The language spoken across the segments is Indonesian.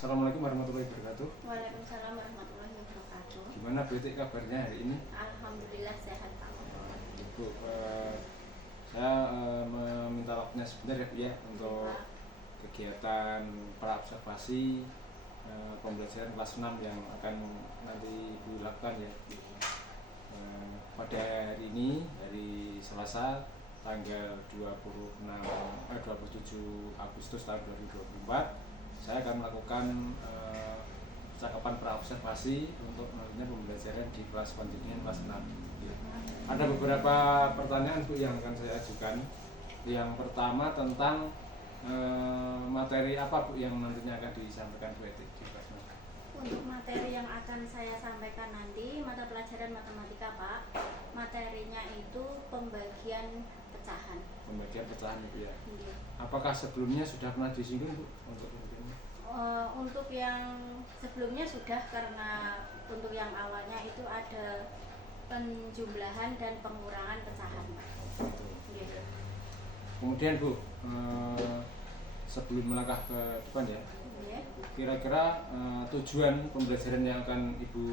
Assalamualaikum warahmatullahi wabarakatuh. Waalaikumsalam warahmatullahi wabarakatuh. Gimana Bu Etik kabarnya hari ini? Alhamdulillah sehat Pak. Bu, saya meminta waktunya sebentar ya Bu ya untuk Pak. kegiatan pra observasi pembelajaran kelas 6 yang akan nanti Ibu lakukan ya. Pada hari ini, hari Selasa tanggal 27 Agustus tahun 2024, saya akan melakukan percakapan pra-observasi untuk nantinya pembelajaran di kelas kontinuen kelas 6. Ya. Ada beberapa pertanyaan Bu yang akan saya ajukan. Yang pertama tentang materi apa Bu yang nantinya akan disampaikan Bu Etik di kelas 6? Untuk materi yang akan saya sampaikan nanti, mata pelajaran matematika Pak. Materinya itu pembagian pecahan. Pembagian pecahan itu ya. Iya. Apakah sebelumnya sudah pernah disinggung Bu untuk ini? Untuk yang sebelumnya sudah, karena untuk yang awalnya itu ada penjumlahan dan pengurangan pecahan Pak. Iya. Kemudian Bu, sebelum melangkah ke depan ya, Iya. kira-kira tujuan pembelajaran yang akan Ibu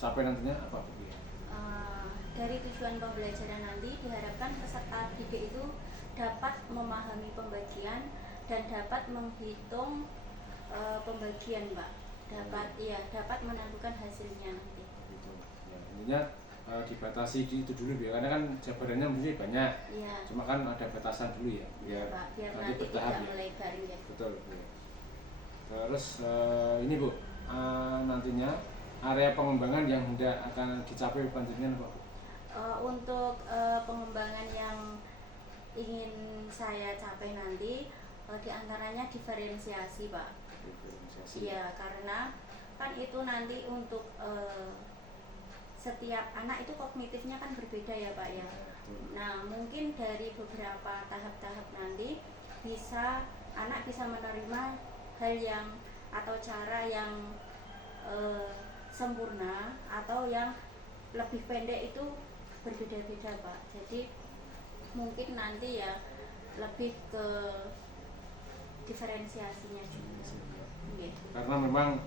capai nantinya apa Bu? Dari tujuan pembelajaran nanti diharapkan peserta didik itu dapat memahami pembagian dan dapat menghitung pembagian Pak. Dapat menentukan hasilnya nanti. Gitu. Ya, intinya dibatasi di itu dulu ya, karena kan jabarannya mungkin banyak. Iya. Cuma kan ada batasan dulu ya, Biar nanti bertahap tidak ya. melebar ya. Betul. Ya. Terus ini Bu, nantinya area pengembangan yang hendak akan dicapai kontinuen apa Bu? Untuk pengembangan yang ingin saya capai nanti diantaranya diferensiasi Pak. Diferensiasi. Iya, karena kan itu nanti untuk setiap anak itu kognitifnya kan berbeda ya Pak ya. Nah, mungkin dari beberapa tahap-tahap nanti anak bisa menerima hal yang atau cara yang sempurna atau yang lebih pendek itu berbeda-beda Pak. Jadi mungkin nanti ya lebih ke diferensiasinya juga. Gitu. Karena memang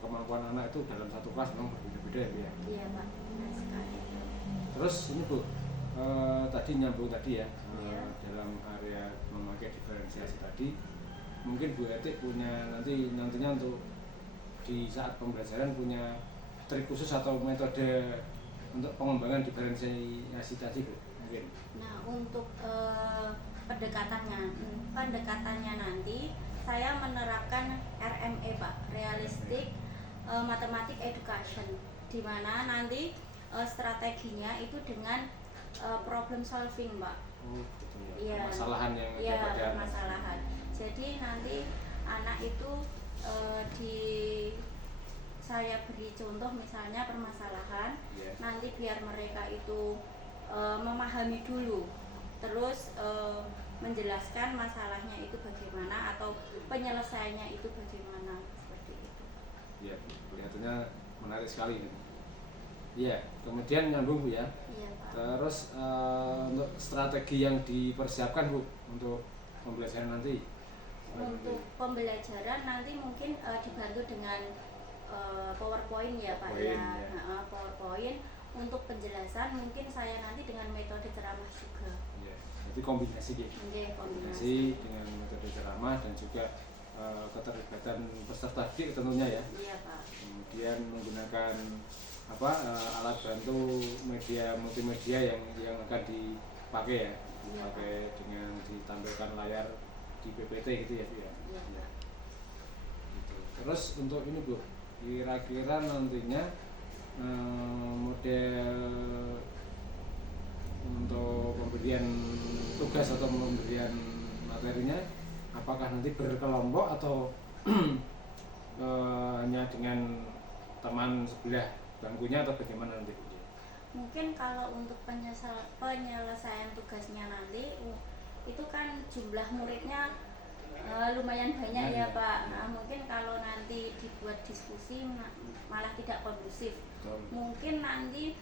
kemampuan anak itu dalam satu kelas memang berbeda-beda ya. Iya Pak, benar sekali. Terus ini Bu, tadi nyambung tadi ya, Iya. dalam area memakai diferensiasi tadi, mungkin Bu Etik punya nantinya untuk di saat pembelajaran punya trik khusus atau metode untuk pengembangan diferensiasi tadi Bu, mungkin. Nah, untuk pendekatannya nanti saya menerapkan RME Pak, Realistic Mathematics Education, di mana nanti strateginya itu dengan problem solving Pak. Oh, gitu ya. Iya. Permasalahan yang Iya, ada pada permasalahan. Jadi nanti anak itu saya beri contoh misalnya permasalahan, yeah. Nanti biar mereka itu memahami dulu, terus menjelaskan masalahnya itu bagaimana atau penyelesaiannya itu bagaimana, seperti itu. Ya, kelihatannya menarik sekali. Iya, kemudian nyambung Bu ya. Iya Pak. Terus untuk strategi yang dipersiapkan Bu untuk pembelajaran nanti. Untuk pembelajaran nanti mungkin dibantu dengan PowerPoint ya Pak ya. PowerPoint. Untuk penjelasan mungkin saya nanti dengan metode ceramah juga. Ya, jadi kombinasi gitu. Iya, Kombinasi dengan metode ceramah dan juga keterlibatan peserta didik tentunya ya. Iya Pak. Kemudian menggunakan alat bantu multimedia yang akan dipakai ya. Iya, pakai dengan ditampilkan layar di PPT gitu ya Bu ya. Iya. Ya. Gitu. Terus untuk ini Bu, kira-kira nantinya model untuk pemberian tugas atau pemberian materinya apakah nanti berkelompok atau hanya dengan teman sebelah bangkunya atau bagaimana nanti? Mungkin kalau untuk penyelesaian tugasnya nanti itu kan jumlah muridnya lumayan banyak ya Pak. Nah, mungkin kalau nanti dibuat diskusi malah tidak kondusif. Betul. Mungkin nanti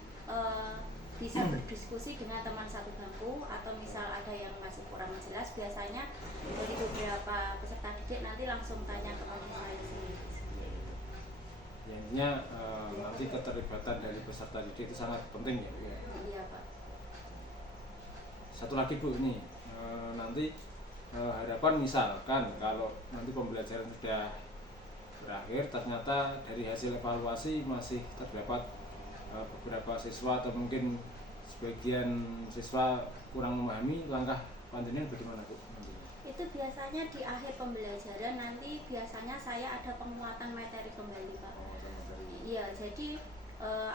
bisa berdiskusi dengan teman satu bangku, atau misal ada yang masih kurang jelas, biasanya dari beberapa peserta didik nanti langsung tanya kepada saya sih. Ya, intinya nanti keterlibatan dari peserta didik itu sangat penting ya Bu ya. Iya Pak. Satu lagi Bu, ini nanti harapan misalkan kalau nanti pembelajaran sudah berakhir, ternyata dari hasil evaluasi masih terdapat beberapa siswa atau mungkin sebagian siswa kurang memahami, langkah panjenengan bagaimana Bu? Itu biasanya di akhir pembelajaran nanti biasanya saya ada penguatan materi kembali Pak. Iya, jadi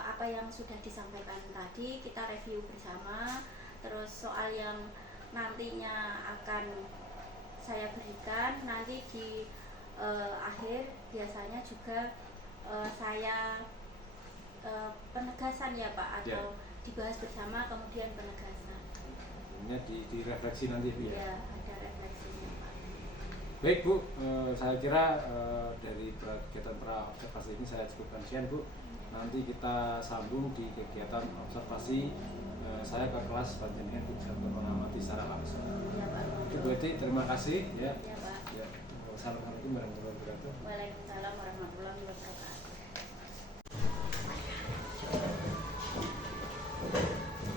apa yang sudah disampaikan tadi kita review bersama, terus soal yang nantinya akan saya berikan nanti di akhir biasanya juga saya penegasan ya Pak, atau dibahas bersama kemudian penegasan. Ini direfleksi nanti Bu ya? Iya, ada refleksinya Pak. Baik Bu, saya kira dari kegiatan pra-observasi ini saya cukupkan sekian Bu. Nanti kita sambung di kegiatan observasi. Saya ke kelas panjenengan bisa mengamati secara langsung. Ya Pak. Bu Eti, terima kasih ya. Ya Pak. Ya. Assalamualaikum warahmatullahi wabarakatuh. Waalaikumsalam warahmatullahi wabarakatuh.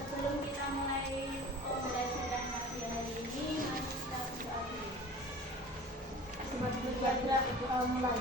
Sebelum kita mulai pembelajaran pagi hari ini, mari kita berdoa dulu. Sebelum mulai.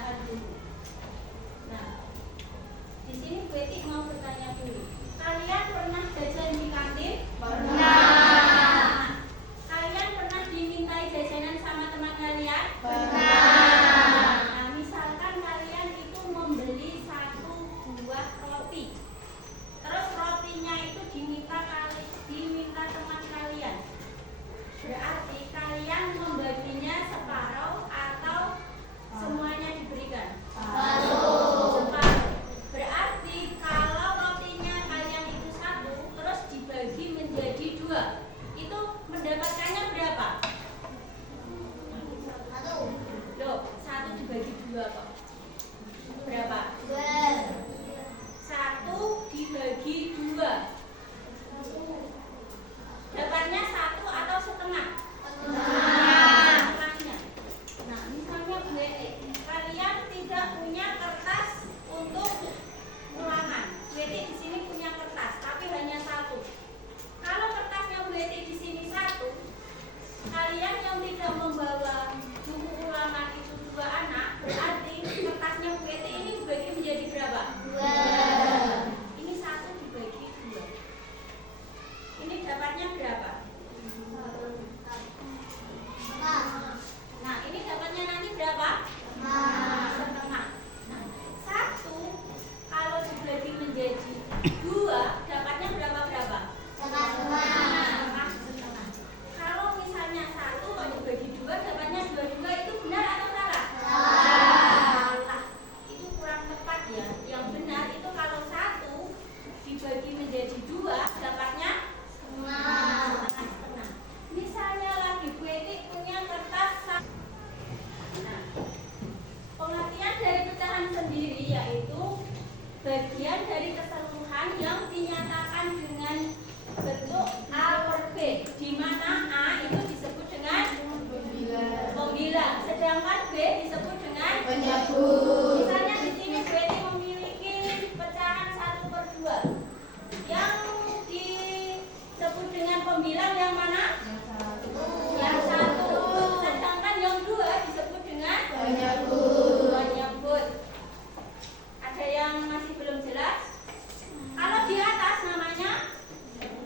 ditahan dulu. Nah, di sini Bu Eti mau bertanya dulu. Kalian pernah jajan di kantin? Pernah. Kalian pernah dimintai jajanan sama teman kalian? Pernah. Nah, misalkan kalian itu membeli satu buah roti. Terus rotinya itu diminta teman kalian. Berarti kalian membaginya separuh atau semuanya diberikan? Separuh. Berarti kalau rotinya kalian itu satu, terus dibagi menjadi dua, itu mendapatkannya berapa? Loh, satu dibagi dua kok. Berapa? Satu dibagi dua. Dapatnya satu atau setengah? Setengahnya. Nah, misalnya Bu Eti, kalian tidak punya kertas untuk ulangan. Bu Eti di sini punya kertas, tapi hanya satu. Kalau kertasnya Bu Eti di sini satu, kalian yang tidak membawa buku ulangan itu dua anak, berarti kertasnya Bu Eti ini dibagi menjadi berapa? Dua. Ini satu dibagi dua. Ini dapatnya berapa? Nah, ini dapatnya nanti berapa? Setengah. Nah, satu kalau dibagi menjadi dua, dapatnya berapa? Setengah. Kalau misalnya satu kalau dibagi dua, dapatnya dua itu benar atau salah? Salah. Itu kurang tepat ya. Yang benar itu kalau satu dibagi menjadi dua, dapatnya setengah. Misalnya lagi Bu Eti punya kertas. Nah, pengertian dari pecahan sendiri yaitu bagian dari keseluruhan yang dinyatakan dengan bentuk A per B, di mana A itu disebut dengan pembilang, sedangkan B disebut dengan penyebut. Misalnya di sini Bu Eti memiliki pecahan 1/2 yang disebut dengan pembilang yang mana? Yang satu. Sedangkan yang dua disebut dengan penyebut. Ada yang masih belum jelas? Kalau di atas namanya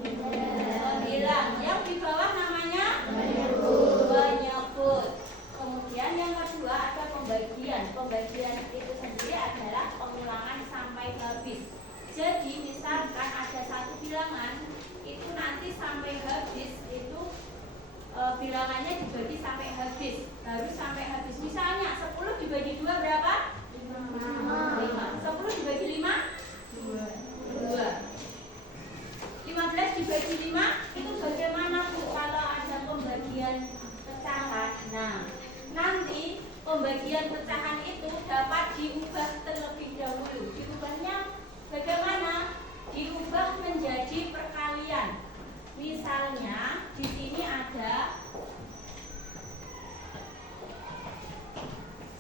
pembilang, yang di bawah namanya penyebut. Kemudian yang kedua ada pembagian. Pembagian itu sendiri adalah pengulangan sampai habis. Jadi misalkan ada satu bilangan itu nanti sampai habis itu bilangannya dibagi sampai habis, baru sampai habis. Misalnya 10 dibagi 2 berapa? 5. 10 dibagi 5? 2. 15 dibagi 5 itu bagaimana Bu kalau ada pembagian pecahan? Nah, nanti pembagian pecahan itu dapat diubah terlebih dahulu. Diubahnya bagaimana? Diubah menjadi perkalian. Misalnya di sini ada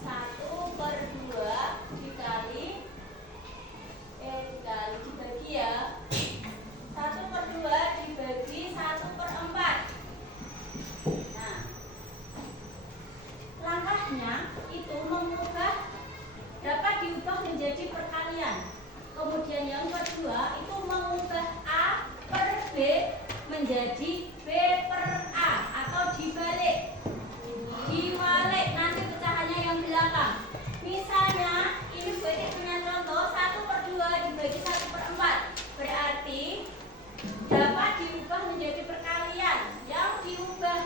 1/2 dibagi ya. 1/2 dibagi 1/4. Nah, langkahnya itu dapat diubah menjadi perkalian. Kemudian yang kedua itu mengubah A per B menjadi B per A atau dibalik. Dibalik nanti pecahannya yang belakang. Misalnya ini Bu Eti punya contoh 1/2 dibagi 1/4. Berarti dapat diubah menjadi perkalian. Yang diubah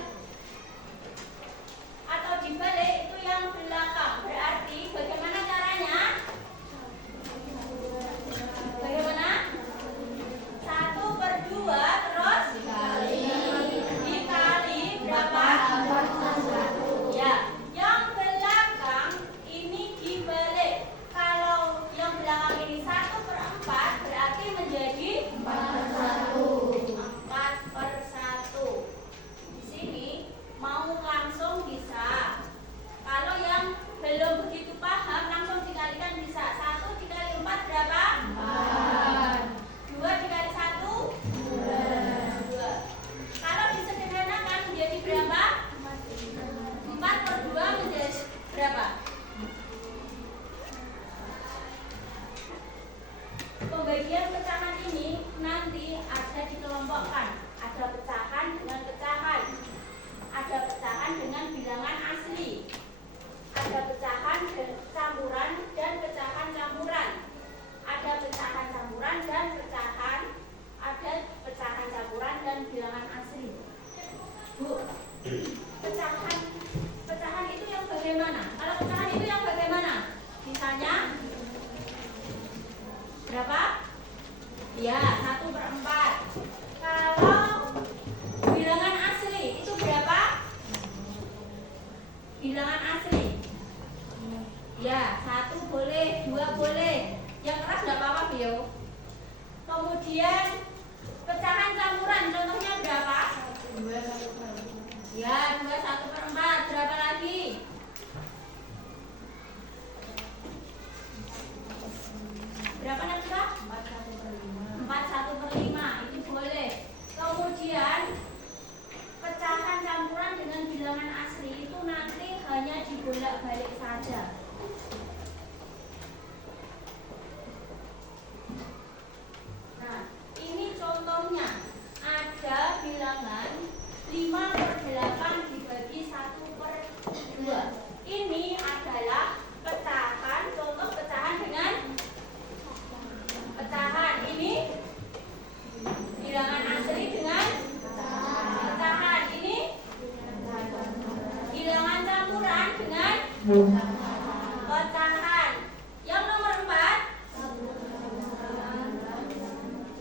1/4. Berapa lagi? Berapa nanti Kak? 4/1/5. Itu boleh. Kemudian pecahan campuran dengan bilangan asli itu nanti hanya dibolak-balik saja. Nah, ini contohnya. Ada bilangan 5/8 dibagi 1/2. Ini adalah pecahan, contoh pecahan dengan pecahan. Ini bilangan asli dengan pecahan. Ini bilangan campuran dengan pecahan. Yang nomor 4,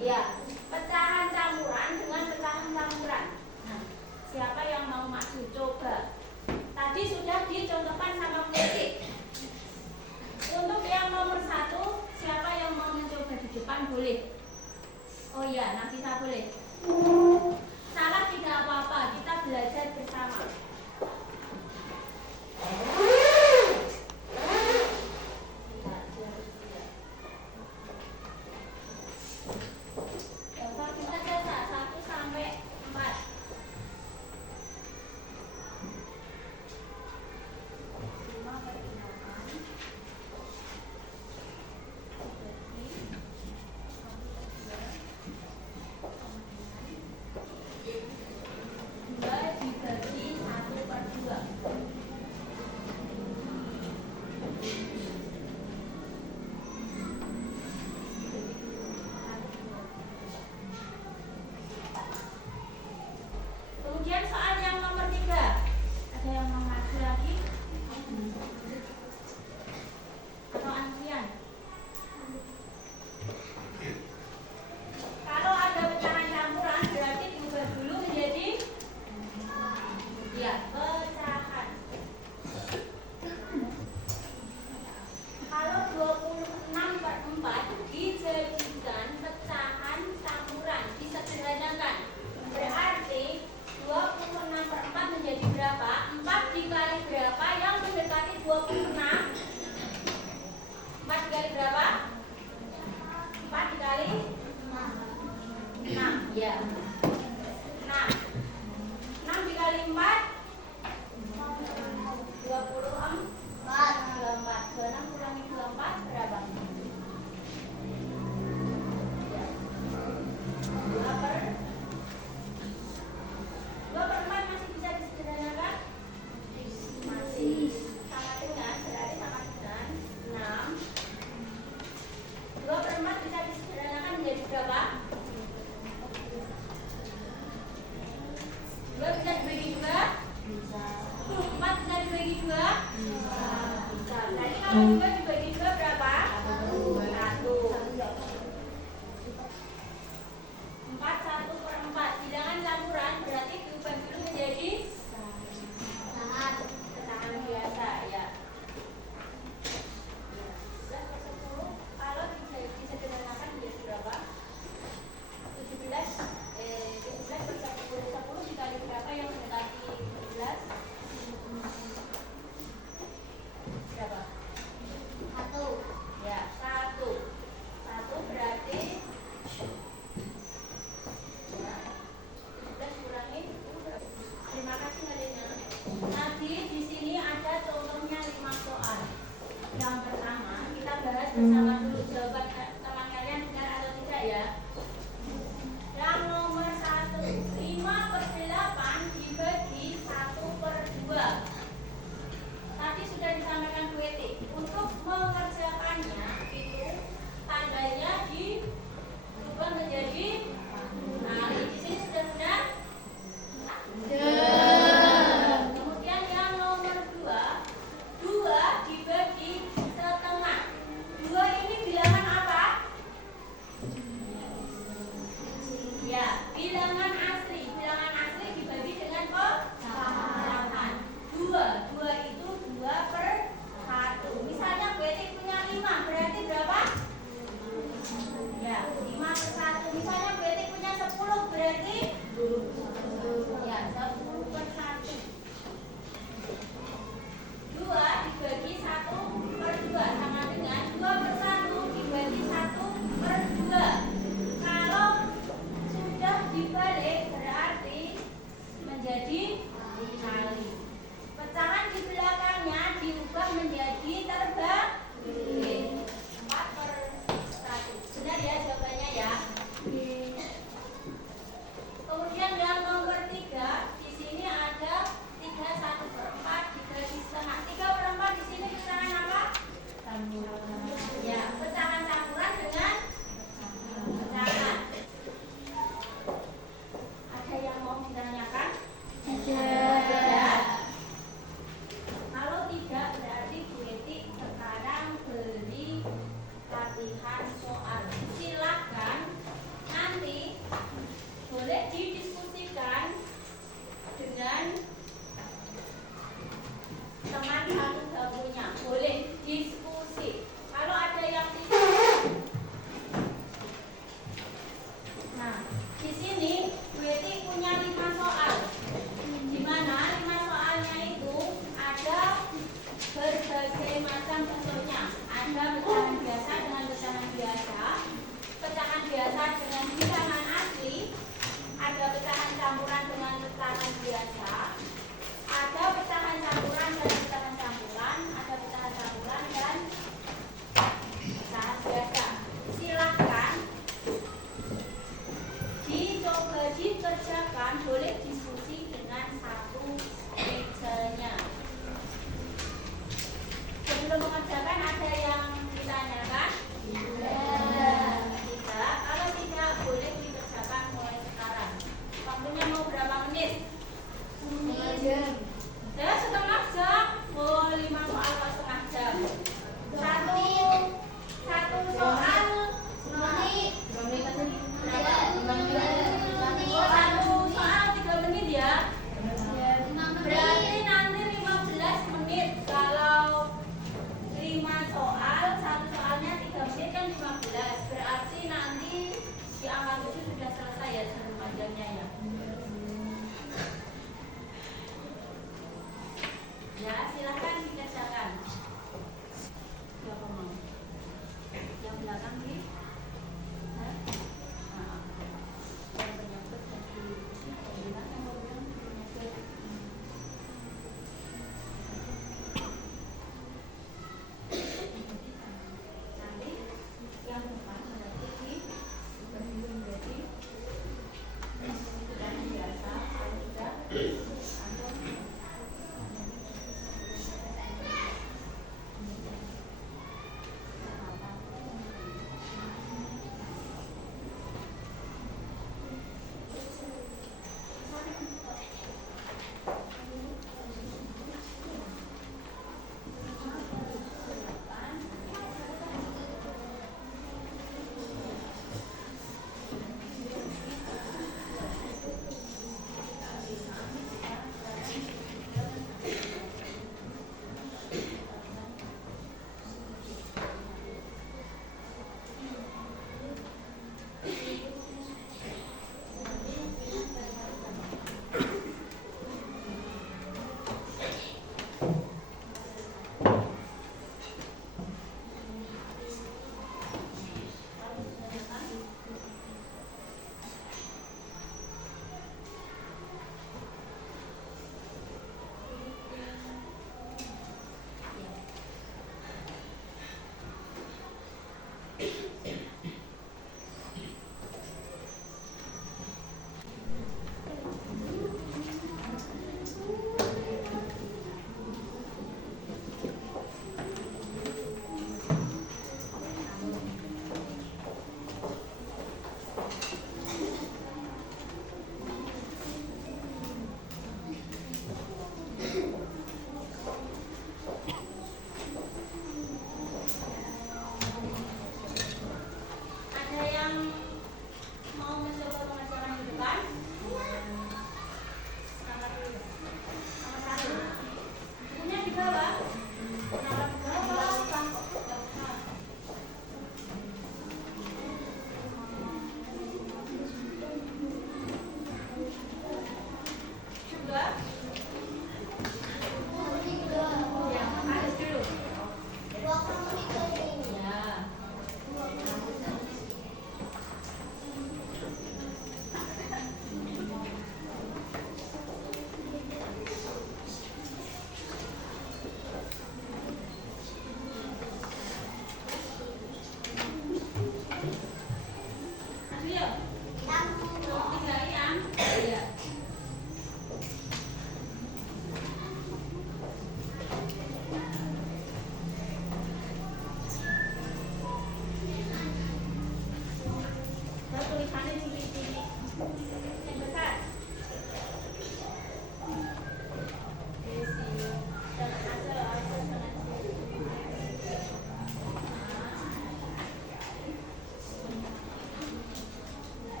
ya, pecahan campuran dengan pecahan campuran. Nah, siapa yang mau maju coba? Tadi sudah dicontohkan sama Putih. Untuk yang nomor 1, siapa yang mau mencoba di depan boleh. Oh iya, Nafisa boleh. Salah tidak apa-apa, kita belajar bersama. Bagi saja 1 sampai 4. Dibagi 1/2. Kemudian soal yang nomor 3. Ada yang mau maju lagi? Atau antrian? Kalau ada pecahan campuran berarti diubah dulu menjadi ya, pecahan. Kalau 26/4 dijadikan pecahan campuran, disederhanakan. Berarti 26/4 menjadi berapa? 4 dikali berapa yang mendekati 26? 4 dikali berapa? 4 dikali 6, ya. 6. 6 dikali 4 24. 26 kurangi 24 berapa? 2/4 masih bisa disederhanakan? Masih. Sama dengan, berarti sama dengan 6. 2/4 bisa disederhanakan menjadi berapa? 2 bisa dibagi 2? Bisa. 4 bisa dibagi 2? Bisa. Jadi kalau 2 dibagi 2 berapa? 1. 4/1/4. Bilangan campuran berarti diubah dulu menjadi pecahan biasa, ya. 11/10. Kalau disederhanakan menjadi berapa? 17/10 dikali berapa yang mendekati 17? Berapa?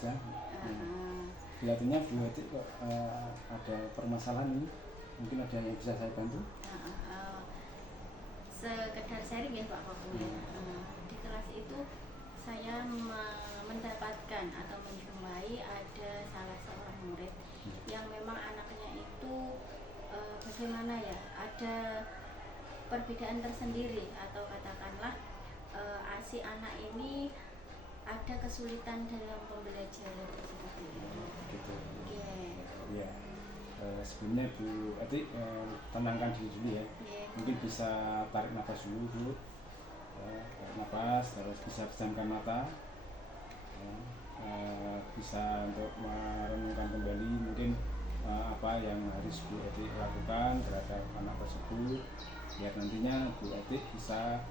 saja. Kelihatannya Bu Eti kok ada permasalahan ini, mungkin ada yang bisa saya bantu? Sekedar sharing ya Pak Kopung ya. Di kelas itu saya mendapatkan atau menjumpai ada salah seorang murid yang memang anaknya itu bagaimana ya, ada perbedaan tersendiri atau katakanlah si anak ini ada kesulitan dalam pembelajaran seperti itu. Gitu. Yeah. Ya. Sebelumnya Bu Eti tenangkan diri dulu ya. Yeah. Mungkin bisa tarik nafas dulu Bu. Tarik nafas, terus bisa pejamkan mata. Bisa untuk merenungkan kembali mungkin apa yang harus Bu Eti lakukan terhadap anak tersebut, biar nantinya Bu Eti bisa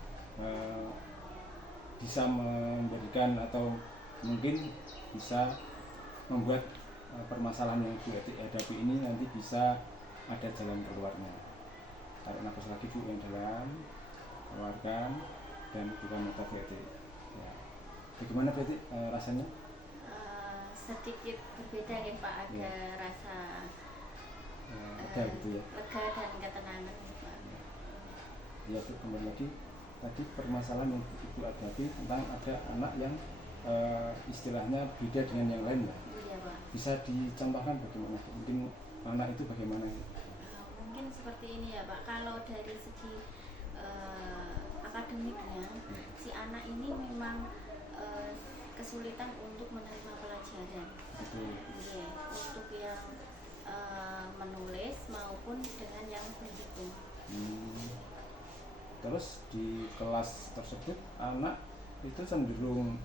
memberikan atau mungkin bisa membuat permasalahan yang Bu Eti hadapi ini nanti bisa ada jalan keluarnya. Tarik nafas lagi Bu yang dalam, keluarkan dan buka mata Bu Eti. Ya. Bagaimana Bu Eti rasanya? Sedikit berbeda ya Pak, ada rasa lega gitu ya. Lega dan ketenangan Pak. Ya Bu, kembali lagi tadi permasalahan yang Ibu hadapi tentang ada anak yang istilahnya beda dengan yang lain ya. Iya Pak. Bisa dicontohkan bagaimana? Mungkin anak itu bagaimana? Mungkin seperti ini ya Pak, kalau dari segi akademiknya si anak ini memang kesulitan untuk menerima pelajaran. Yeah, untuk yang menulis maupun dengan yang berhitung. Terus di kelas tersebut anak itu cenderung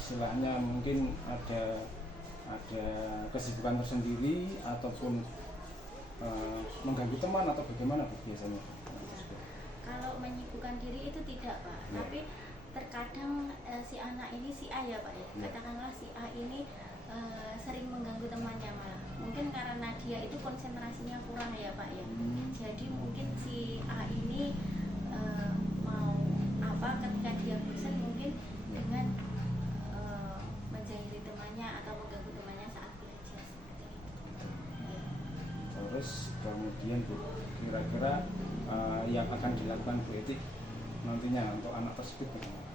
istilahnya mungkin ada kesibukan tersendiri ataupun mengganggu teman atau bagaimana biasanya? Kalau menyibukkan diri itu tidak Pak, tapi terkadang si anak ini si A ya Pak ya, katakanlah si A ini sering mengganggu temannya malah. Mungkin karena dia itu konsentrasinya kurang ya Pak ya. Jadi mungkin si A ini mau apa ketika dia bosan mungkin dengan menjahili temannya atau mengganggu temannya saat belajar seperti itu. Terus kemudian Bu, kira-kira yang akan dilakukan Bu Eti nantinya untuk anak tersebut bagaimana?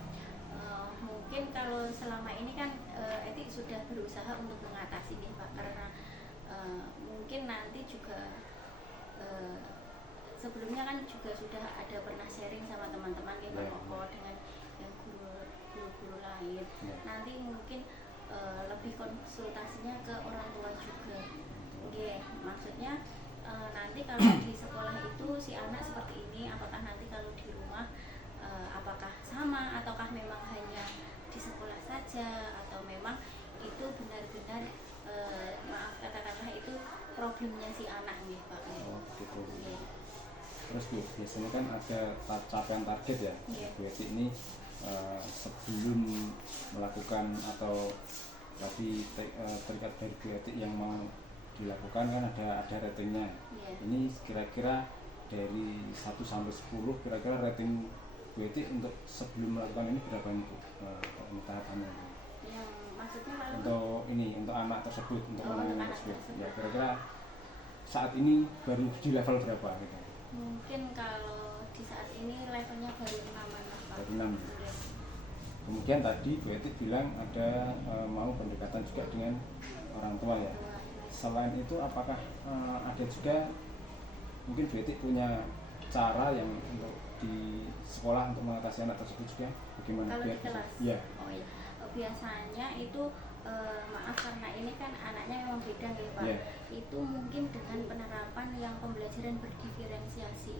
Mungkin kalau selama ini kan Eti sudah berusaha untuk mengatasi ya Pak, karena mungkin nanti juga sebelumnya kan juga sudah ada pernah sharing sama teman-teman ya Pak Koko dengan yang guru-guru lain. Nanti mungkin lebih konsultasinya ke orang tua juga. Maksudnya nanti kalau di sekolah itu si anak seperti ini, apakah nanti kalau di rumah apakah sama ataukah memang hanya di sekolah saja atau memang itu benar-benar maaf katakanlah itu problemnya si anak nih Pak. Gitu. Terus Bu, biasanya kan ada capaian target ya. Bu Eti ini sebelum melakukan atau tadi terikat dari Bu Eti yang mau dilakukan kan ada ratingnya. Ini kira-kira dari 1 sampai 10 kira-kira rating Bu Eti untuk sebelum melakukan ini berapa nih Bu? Tahapannya yang maksudnya untuk anak tersebut, untuk anak tersebut ya kira-kira saat ini baru di level berapa gitu? Mungkin kalau di saat ini levelnya baru 6 Pak. Baru 6. Kemudian tadi Bu Eti bilang ada mau pendekatan juga dengan orang tua ya. Selain itu apakah ada juga mungkin Bu Eti punya cara yang untuk di sekolah untuk mengatasi anak tersebut juga bagaimana? Kalau di kelas? Ya. Oh iya. Biasanya itu maaf karena ini kan anaknya memang beda ya Pak. Itu mungkin dengan penerapan yang pembelajaran berdiferensiasi.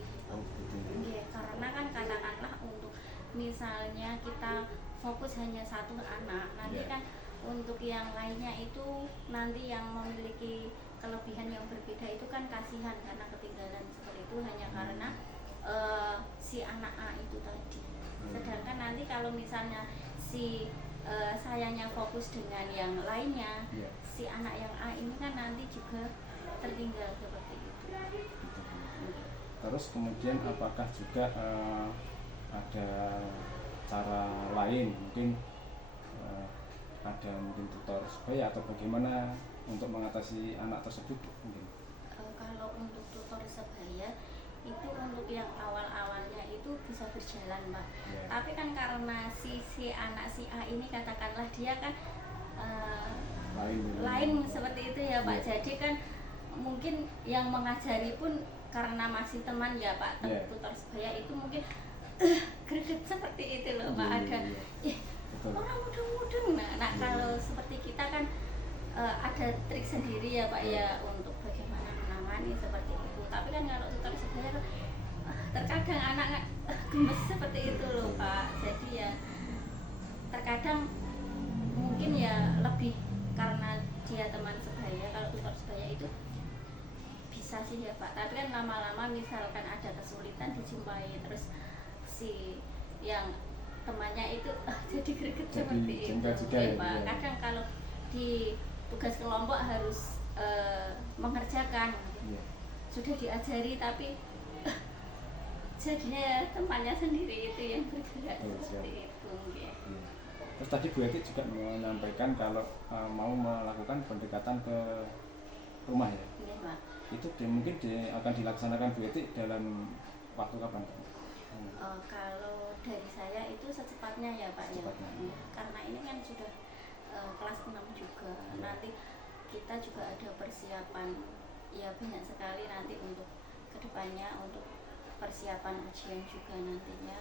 Karena kan katakanlah untuk misalnya kita fokus hanya satu anak, nanti kan untuk yang lainnya itu nanti yang memiliki kelebihan yang berbeda itu kan kasihan karena ketinggalan seperti itu hanya karena si anak A itu tadi. Sedangkan nanti kalau misalnya si sayanya fokus dengan yang lainnya, si anak yang A ini kan nanti juga tertinggal seperti itu. Terus kemudian apakah juga ada cara lain mungkin ada mungkin tutor sebaya atau bagaimana untuk mengatasi anak tersebut mungkin? Kalau untuk tutor sebaya itu untuk yang awal-awalnya itu bisa berjalan Pak. Yeah. Tapi kan karena si anak si A ini katakanlah dia kan lain seperti itu ya Pak. Yeah. Jadi kan mungkin yang mengajari pun karena masih teman ya Pak, Yeah. tutor sebaya itu mungkin greget seperti itu loh Pak. Ada orang mudeng-mudeng. Nah kalau seperti kita kan ada trik sendiri ya Pak ya untuk bagaimana menangani seperti itu. Tapi kan kalau tutor sebaya terkadang anak gemes seperti itu loh Pak. Jadi ya terkadang mungkin ya lebih karena dia teman sebaya. Kalau tutor sebaya itu bisa sih ya Pak. Tapi kan lama-lama misalkan ada kesulitan dijumpai terus si yang temannya itu jadi greget seperti itu ya Pak. Kadang kalau di tugas kelompok harus mengerjakan sudah diajari tapi jadinya ya temannya sendiri itu yang bergerak seperti itu ya. Terus tadi Bu Eti juga menyampaikan kalau mau melakukan pendekatan ke rumah ya? Iya Pak. Itu mungkin akan dilaksanakan Bu Eti dalam waktu kapan? Kalau dari saya itu secepatnya ya Pak ya. Karena ini kan sudah kelas 6 juga. Nanti kita juga ada persiapan ya banyak sekali nanti untuk kedepannya untuk persiapan ujian juga nantinya.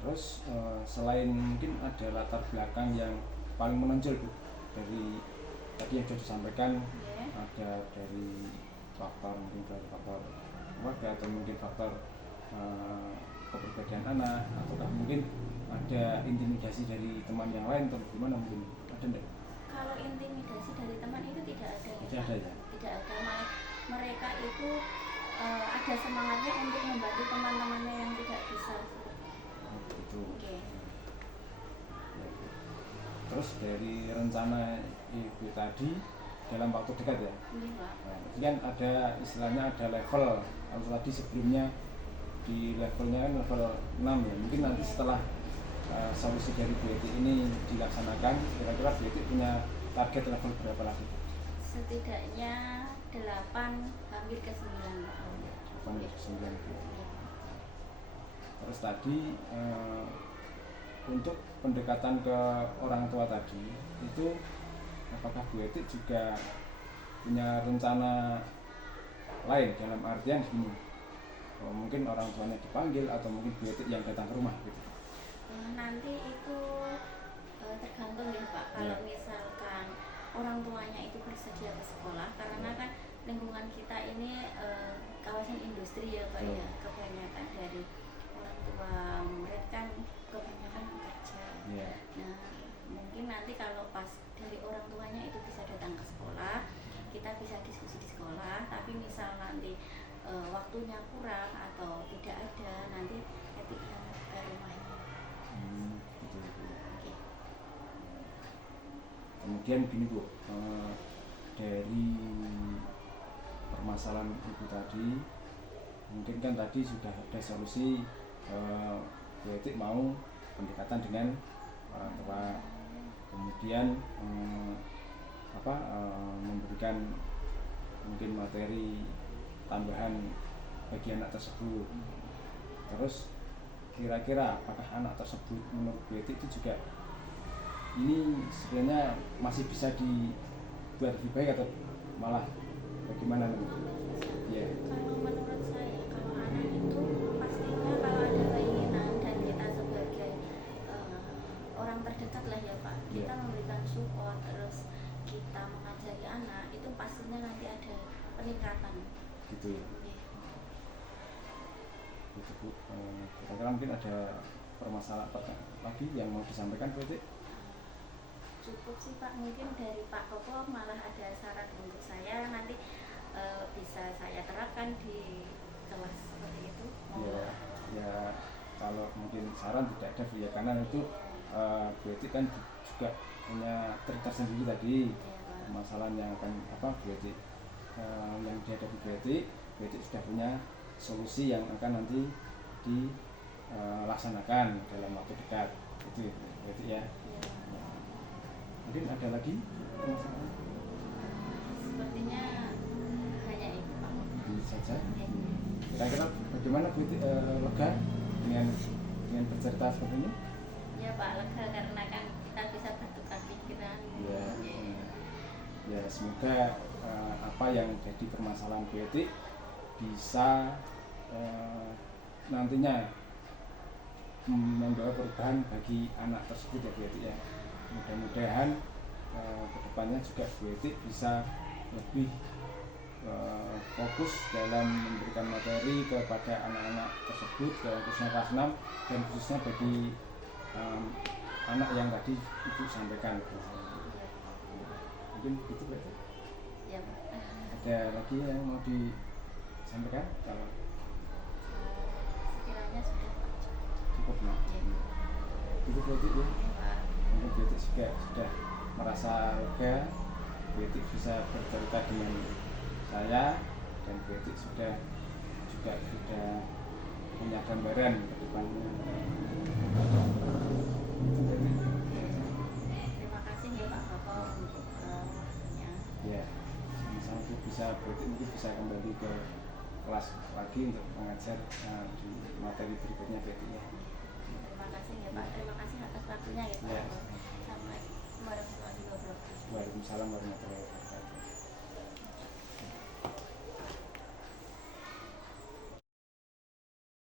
Terus selain mungkin ada latar belakang yang paling menonjol Bu dari tadi yang sudah disampaikan, ada dari faktor mungkin dari faktor keluarga atau mungkin faktor kepribadian anak, ataukah mungkin ada intimidasi dari teman yang lain atau gimana mungkin ada enggak? Kalau intimidasi dari teman itu tidak ada ya. Tidak ada ya? Tidak ada, malah mereka itu ada semangatnya untuk membantu teman-temannya yang tidak bisa. Gitu. Okay. Terus dari rencana Ibu tadi dalam waktu dekat ya? Iya. Nah, ini kan ada istilahnya ada level. Kalau tadi sebelumnya di levelnya kan level 6 ya. Mungkin nanti setelah solusi dari Bu Eti ini dilaksanakan, kira-kira Bu Eti punya target level berapa lagi? Setidaknya 8 hampir ke 9 tahun. Hampir ke 9. Terus tadi untuk pendekatan ke orang tua tadi itu apakah Bu Eti juga punya rencana lain dalam artian gini, mungkin orang tuanya dipanggil atau mungkin Bu Eti yang datang ke rumah gitu? Nanti itu tergantung ya Pak. Kalau misalkan orang tuanya itu bersedia ke sekolah, karena kan lingkungan kita ini kawasan industri ya Pak ya, kebanyakan dari orang tua murid kan kebanyakan bekerja. Nah mungkin nanti kalau pas dari orang tuanya itu bisa datang ke sekolah, kita bisa diskusi di sekolah. Tapi misal nanti waktunya kurang atau tidak ada, nanti ketika ke rumahnya. Gitu. Okay. Kemudian gini Bu, dari permasalahan Ibu tadi, mungkin kan tadi sudah ada solusi, Bu Eti mau pendekatan dengan orang tua, kemudian memberikan mungkin materi tambahan bagi anak tersebut. Terus kira-kira apakah anak tersebut menurut Bu Eti itu juga ini sebenarnya masih bisa dibuat lebih baik atau malah bagaimana nih? Yeah. Kalau menurut saya, kalau anak itu pastinya kalau ada keinginan dan kita sebagai orang terdekat lah ya Pak, kita memberikan support, terus kita mengajari anak, itu pastinya nanti ada peningkatan. Gitu ya. Itu Bu, kira-kira mungkin ada permasalahan lagi yang mau disampaikan Bu Eti? Cukup sih Pak, mungkin dari Pak Koko malah ada saran untuk saya, nanti bisa saya terapkan di kelas seperti itu. Ya kalau mungkin saran tidak ada ya, karena itu Bu Eti kan juga punya trik tersendiri tadi, permasalahan yang akan Bu Eti yang dihadapi Bu Eti sudah punya solusi yang akan nanti dilaksanakan dalam waktu dekat. Itu berarti ya. Ya. Mungkin ada lagi permasalahan? Sepertinya hanya itu Pak. Ini saja. Ya. Kira-kira bagaimana Bu lega dengan bercerita seperti ini? Ya Pak, lega karena kan kita bisa bertukar pikiran. Ya, ya semoga apa yang jadi permasalahan Bu Eti bisa nantinya membawa perubahan bagi anak tersebut ya Bu Eti ya. Mudah-mudahan kedepannya juga Bu Eti bisa lebih fokus dalam memberikan materi kepada anak-anak tersebut, khususnya kelas 6 dan khususnya bagi anak yang tadi Ibu sampaikan. Mungkin itu berarti. Ya Pak. Ada lagi yang mau disampaikan? Kalau Sekiranya sudah Pak. cukup nah. Ya. Itu berarti ya. Ya, Pak. Mungkin berarti juga sudah merasa lega. Berarti bisa bercerita dengan saya dan berarti sudah punya gambaran ke depannya. Itu berarti. Terima kasih ya Pak Bapak untuk waktunya. Ya, sama-sama Bu bisa berarti mungkin bisa kembali ke kelas lagi untuk mengajar di materi berikutnya berarti ya. Terima kasih ya Pak. Terima kasih atas waktunya ya Pak. Ya. Assalamualaikum warahmatullahi wabarakatuh. Waalaikumsalam warahmatullahi wabarakatuh.